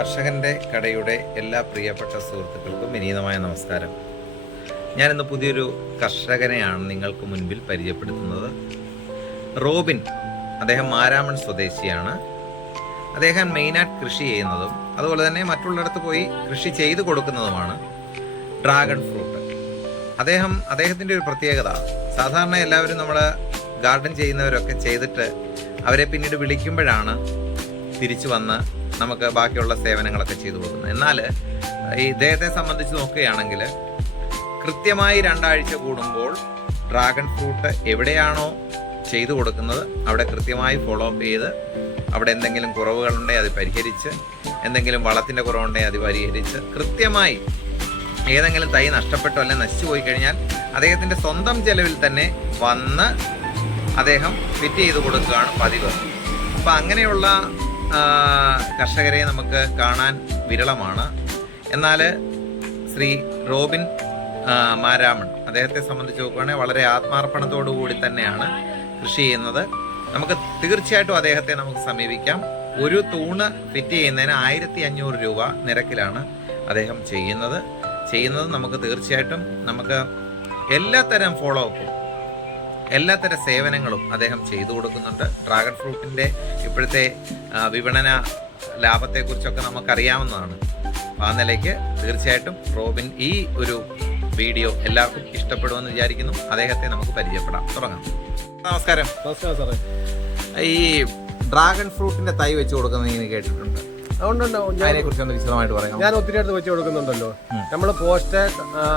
കർഷകൻ്റെ കടയുടെ എല്ലാ പ്രിയപ്പെട്ട സുഹൃത്തുക്കൾക്കും വിനീതമായ നമസ്കാരം. ഞാനിന്ന് പുതിയൊരു കർഷകനെയാണ് നിങ്ങൾക്ക് മുൻപിൽ പരിചയപ്പെടുത്തുന്നത്. റോബിൻ. അദ്ദേഹം മാരാമൺ സ്വദേശിയാണ്. അദ്ദേഹം മെയിനായിട്ട് കൃഷി ചെയ്യുന്നതും അതുപോലെ തന്നെ മറ്റുള്ളിടത്ത് പോയി കൃഷി ചെയ്തു കൊടുക്കുന്നതുമാണ് ഡ്രാഗൺ ഫ്രൂട്ട്. അദ്ദേഹത്തിൻ്റെ ഒരു പ്രത്യേകത, സാധാരണ എല്ലാവരും നമ്മൾ ഗാർഡൻ ചെയ്യുന്നവരൊക്കെ ചെയ്തിട്ട് അവരെ പിന്നീട് വിളിക്കുമ്പോഴാണ് തിരിച്ചു വന്ന് നമുക്ക് ബാക്കിയുള്ള സേവനങ്ങളൊക്കെ ചെയ്തു കൊടുക്കുന്നത്. എന്നാൽ ഈ ഇദ്ദേഹത്തെ സംബന്ധിച്ച് നോക്കുകയാണെങ്കിൽ കൃത്യമായി 2 ആഴ്ച കൂടുമ്പോൾ ഡ്രാഗൺ ഫ്രൂട്ട് എവിടെയാണോ ചെയ്തു കൊടുക്കുന്നത് അവിടെ കൃത്യമായി ഫോളോ അപ്പ് ചെയ്ത് അവിടെ എന്തെങ്കിലും കുറവുകളുണ്ടെങ്കിൽ അത് പരിഹരിച്ച്, എന്തെങ്കിലും വളത്തിൻ്റെ കുറവുണ്ടെങ്കിൽ അത് പരിഹരിച്ച്, കൃത്യമായി ഏതെങ്കിലും തൈ നഷ്ടപ്പെട്ടോ അല്ലെങ്കിൽ നശിച്ചു പോയി കഴിഞ്ഞാൽ അദ്ദേഹത്തിൻ്റെ സ്വന്തം ചെലവിൽ തന്നെ വന്ന് അദ്ദേഹം ഫിറ്റ് ചെയ്ത് കൊടുക്കുകയാണ് പതിവ്. അപ്പം അങ്ങനെയുള്ള കർഷകരെ നമുക്ക് കാണാൻ വിരളമാണ്. എന്നാൽ ശ്രീ റോബിൻ മാരാമൺ, അദ്ദേഹത്തെ സംബന്ധിച്ച് നോക്കുകയാണെങ്കിൽ വളരെ ആത്മാർപ്പണത്തോടു കൂടി തന്നെയാണ് കൃഷി ചെയ്യുന്നത്. നമുക്ക് തീർച്ചയായിട്ടും അദ്ദേഹത്തെ നമുക്ക് സമീപിക്കാം. ഒരു തൂണ് ഫിറ്റ് ചെയ്യുന്നതിന് 1500 രൂപ നിരക്കിലാണ് അദ്ദേഹം ചെയ്യുന്നത്. നമുക്ക് തീർച്ചയായിട്ടും നമുക്ക് എല്ലാത്തരം ഫോളോ അപ്പും എല്ലാത്തരം സേവനങ്ങളും അദ്ദേഹം ചെയ്തു കൊടുക്കുന്നുണ്ട്. ഡ്രാഗൺ ഫ്രൂട്ടിൻ്റെ ഇപ്പോഴത്തെ വിപണന ലാഭത്തെക്കുറിച്ചൊക്കെ നമുക്കറിയാവുന്നതാണ്. ആ നിലയ്ക്ക് തീർച്ചയായിട്ടും റോബിൻ ഈ ഒരു വീഡിയോ എല്ലാവർക്കും ഇഷ്ടപ്പെടുമെന്ന് വിചാരിക്കുന്നു. അദ്ദേഹത്തെ നമുക്ക് പരിചയപ്പെടാം. തുടങ്ങാം. നമസ്കാരം. നമസ്കാരം സാറേ. ഈ ഡ്രാഗൺ ഫ്രൂട്ടിന്റെ തൈ വെച്ച് കൊടുക്കുന്നത് നിങ്ങൾ കേട്ടിട്ടുണ്ട്? അതിനെ കുറിച്ചൊന്ന് വിശദമായിട്ട് പറയാം. ഞാൻ ഒത്തിരി അടുത്ത് വെച്ച് കൊടുക്കുന്നുണ്ടല്ലോ. നമ്മൾ പോസ്റ്റ്,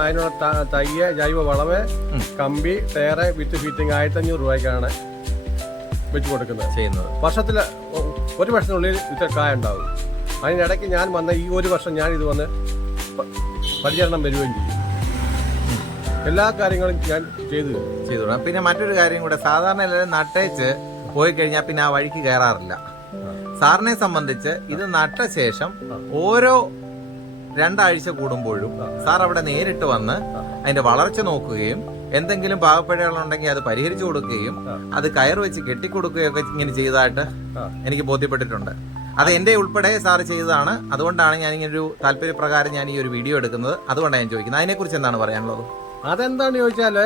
അതിനുള്ള തയ്യ്, ജൈവ വളവ്, കമ്പി, ടയറ്, വിത്ത് ഫീറ്റിംഗ് 1500 രൂപയ്ക്കാണ് വെച്ച് ചെയ്യുന്നത്. വർഷത്തിൽ 1 വർഷത്തിനുള്ളിൽ ഇത്ര കായ ഉണ്ടാവും. അതിനിടയ്ക്ക് ഞാൻ വന്ന ഈ 1 വർഷം ഞാൻ ഇത് വന്ന് പരിചരണം വരികയും ചെയ്യും. എല്ലാ കാര്യങ്ങളും ഞാൻ ചെയ്തു. പിന്നെ മറ്റൊരു കാര്യം കൂടെ, സാധാരണ എല്ലാവരും നട്ടേച്ച് പോയി കഴിഞ്ഞാൽ പിന്നെ ആ വഴിക്ക് കയറാറില്ല. സാറിനെ സംബന്ധിച്ച് ഇത് നട്ട ശേഷം ഓരോ 2 ആഴ്ച കൂടുമ്പോഴും സാർ അവിടെ നേരിട്ട് വന്ന് അതിന്റെ വളർച്ച നോക്കുകയും എന്തെങ്കിലും പാകപ്പിഴകളുണ്ടെങ്കിൽ അത് പരിഹരിച്ചു കൊടുക്കുകയും അത് കയർ വെച്ച് കെട്ടിക്കൊടുക്കുകയൊക്കെ ഇങ്ങനെ ചെയ്തതായിട്ട് എനിക്ക് ബോധ്യപ്പെട്ടിട്ടുണ്ട്. അത് എന്റെ ഉൾപ്പെടെ സാർ ചെയ്തതാണ്. അതുകൊണ്ടാണ് ഞാൻ ഇങ്ങനെ ഒരു താല്പര്യപ്രകാരം ഞാൻ ഈ ഒരു വീഡിയോ എടുക്കുന്നത്. അതുകൊണ്ടാണ് ഞാൻ ചോദിക്കുന്നത്. അതിനെക്കുറിച്ച് എന്താണ് പറയാനുള്ളത്? അതെന്താണെന്ന് ചോദിച്ചാല്,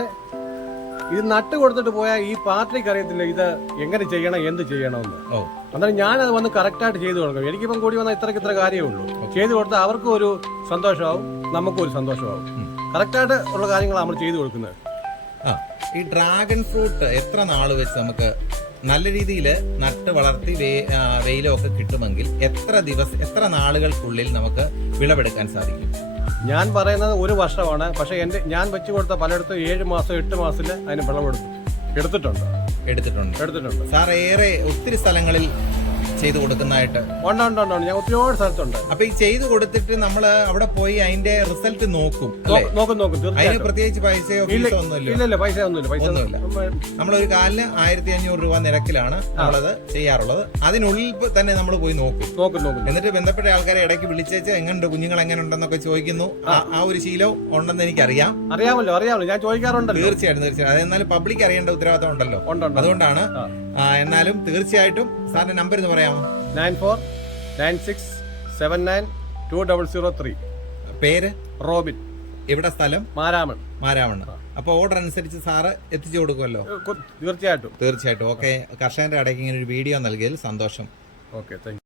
ഇത് നട്ട് കൊടുത്തിട്ട് പോയാൽ ഈ പാർട്ടിക്ക് അറിയത്തില്ല ഇത് എങ്ങനെ ചെയ്യണം, എന്ത് ചെയ്യണമെന്ന്. അന്നേരം ഞാനത് വന്ന് കറക്റ്റായിട്ട് ചെയ്തു കൊടുക്കും. എനിക്കിപ്പം കൂടി വന്നാൽ ഇത്ര കാര്യമേ ഉള്ളൂ. ചെയ്തു കൊടുത്താൽ അവർക്കും ഒരു സന്തോഷമാവും, നമുക്കും ഒരു സന്തോഷമാവും. കറക്റ്റായിട്ട് ഉള്ള കാര്യങ്ങളാണ് നമ്മൾ ചെയ്തു കൊടുക്കുന്നത്. ഈ ഡ്രാഗൺ ഫ്രൂട്ട് എത്ര നാൾ വെച്ച് നമുക്ക് നല്ല രീതിയിൽ നട്ട് വളർത്തി വെയിലൊക്കെ കിട്ടുമെങ്കിൽ എത്ര നാളുകൾക്കുള്ളിൽ നമുക്ക് വിളവെടുക്കാൻ സാധിക്കും? ഞാൻ പറയുന്നത് 1 വർഷമാണ്. പക്ഷെ ഞാൻ വെച്ച് കൊടുത്ത പലയിടത്തും 7 മാസം 8 മാസത്തിൽ അതിന് വിളവെടുത്തു എടുത്തിട്ടുണ്ട്. സാർ ഒത്തിരി സ്ഥലങ്ങളിൽ ചെയ്തു കൊടുക്കുന്നതായിട്ട് ഉണ്ട്. ഞാൻ ഒരുപാട് സ്ഥലത്തുണ്ട്. അപ്പൊ ഈ ചെയ്തു കൊടുത്തിട്ട് നമ്മൾ അവിടെ പോയി അതിന്റെ റിസൾട്ട് നോക്കും. അതിന് പ്രത്യേകിച്ച് പൈസയോ ഫീസോ ഒന്നുമില്ല. ഇല്ല, പൈസ ഒന്നുമില്ല. നമ്മളൊരു കാലിന് 1500 രൂപ നിരക്കിലാണ് നമ്മളത് ചെയ്യാറുള്ളത്. അതിനുള്ളിൽ തന്നെ നമ്മൾ പോയി നോക്കും. എന്നിട്ട് ബന്ധപ്പെട്ട ആൾക്കാരെ ഇടയ്ക്ക് വിളിച്ചേച്ച് എങ്ങനെയുണ്ട്, കുഞ്ഞുങ്ങൾ എങ്ങനെ ഉണ്ടെന്നൊക്കെ ചോദിക്കുന്നു. ആ ഒരു ശീലവും ഉണ്ടെന്ന് എനിക്കറിയാം. അറിയാമല്ലോ, ഞാൻ ചോദിക്കാറുണ്ടല്ലോ. തീർച്ചയായിട്ടും. അതെന്നാലും പബ്ലിക് അറിയേണ്ട ഉത്തരവാദിത്തം ഉണ്ടല്ലോ. അതുകൊണ്ടാണ്. എന്നാലും തീർച്ചയായിട്ടും സാറിന്റെ നമ്പർ എന്ന് പറയാമോ? 9496792003. പേര്? റോബിൻ. എവിടെ സ്ഥലം? മാരാമൺ. അപ്പൊ ഓർഡർ അനുസരിച്ച് സാറ് എത്തിച്ചു കൊടുക്കുമല്ലോ? തീർച്ചയായിട്ടും. ഓക്കെ. കർഷകന്റെ കടയ്ക്ക് ഇങ്ങനെ ഒരു വീഡിയോ നൽകിയതിൽ സന്തോഷം. Okay, thank you.